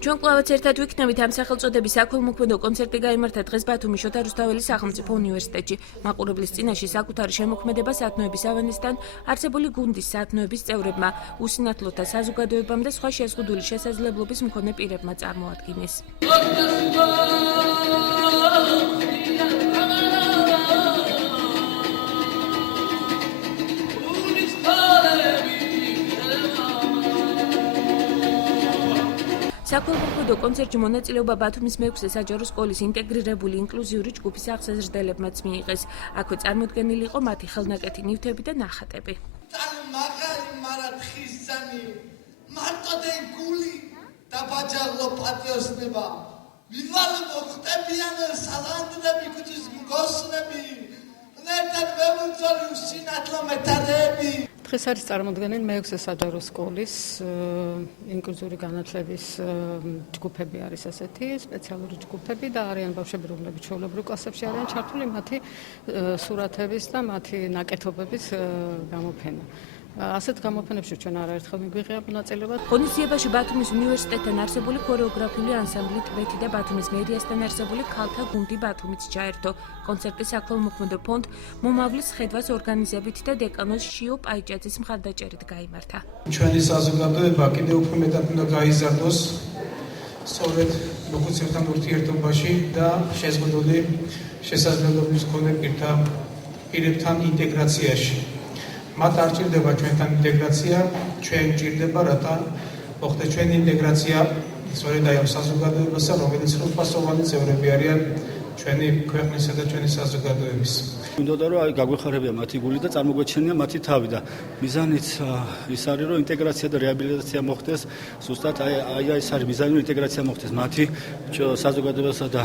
ჩვენ კვლავაც ერთად ვიქნებით ამ სახელწოდების საქველმოქმედო კონცერტი გაიმართა დღეს ბათუმის შოთა რუსთაველის სახელმწიფო უნივერსიტეტში. მაყურებლის წინაშე საკუთარი შემოქმედება სათნოების ავანესთან არსებული გუნდის სათნოების წევრებმა, უსინათლოთა საზოგადოებამ და სხვა შეზღუდული შესაძლებლობის მქონე პირებმა წარმოადგინეს. საქველმოქმედო კონცერტში მონაწილეობა ბათუმის მეექვსე საჯარო სკოლის ინტეგრირებული ინკლუზიური ჯგუფის აღსაზრდელებმაც მიიღეს. აქვე წარმოდგენილი იყო მათი ხელნაკეთი ნივთები და ნახატები. დღეს არის წარმოდგენილი მეექვსე საჯარო სკოლის ინკლუზიური განათლების ჯგუფები არის ასეთი სპეციალური ჯგუფები და არიან ბავშვები, რომლებიც ჩვეულებრივ კლასებში არიან ჩართული, მათი სურათების და მათი ნაკეთობების გამოფენა. ასეთ გამოფენებში ჩვენ არაერთხელ მიგვიღია მონაწილეობა. ღონისძიებაში ბათუმის უნივერსიტეტთან არსებული ქორეოგრაფიული ანსამბლი ტბეთი და ბათუმის მერიასთან არსებული ქალთა გუნდი ბათუმიც ჩაერთო. კონცერტი საქველმოქმედო ფონდ მომავლის ხედვას ორგანიზებით და დეკანოს შიო პაიჭაძის მხარდაჭერით გაიმართა. ჩვენი საზოგადოება კიდევ უფრო მეტად უნდა გაიზარდოს სწორედ მოხუცებთან ურთიერთობაში და შეზღუდული შესაძლებლობის მქონე პირებთან ინტეგრაციაში. მათ არ ჭირდება ჩვენთან ინტეგრაცია, ჩვენ ჭირდება რათა მოხდეს ჩვენი ინტეგრაცია სწორედ ამ საზოგადოებასა, რომელიც სრულფასოვანი წევრები არიან ჩვენი ქვეყნისა და ჩვენი საზოგადოების. უნდა რომ გაგვეხარებია მათი გული და წარმოგვეჩენია მათი თავი და მიზანიც ის არის რომ ინტეგრაცია და რეაბილიტაცია მოხდეს. ზუსტად აი ეს არის მიზანი რომ ინტეგრაცია მოხდეს მათი საზოგადოებასა და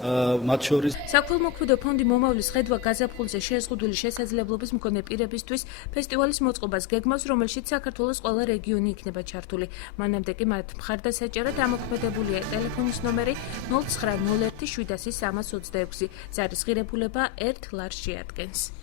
მათ შორის. საქველმოქმედო ფონდი მომავლის ხედვა გაზაფხულზე შეზღუდული შესაძლებლობის მქონე პირებისთვის ფესტივალის მოწყობას გეგმავს, რომელშიც საქართველოს ყველა რეგიონი იქნება ჩართული. მანამდე კი მათ მხარდასაჭერად ამოქმედებულია ტელეფონის ნომერი 0901 700 326. ზარის ღირებულება 1 ლარს შეადგენს.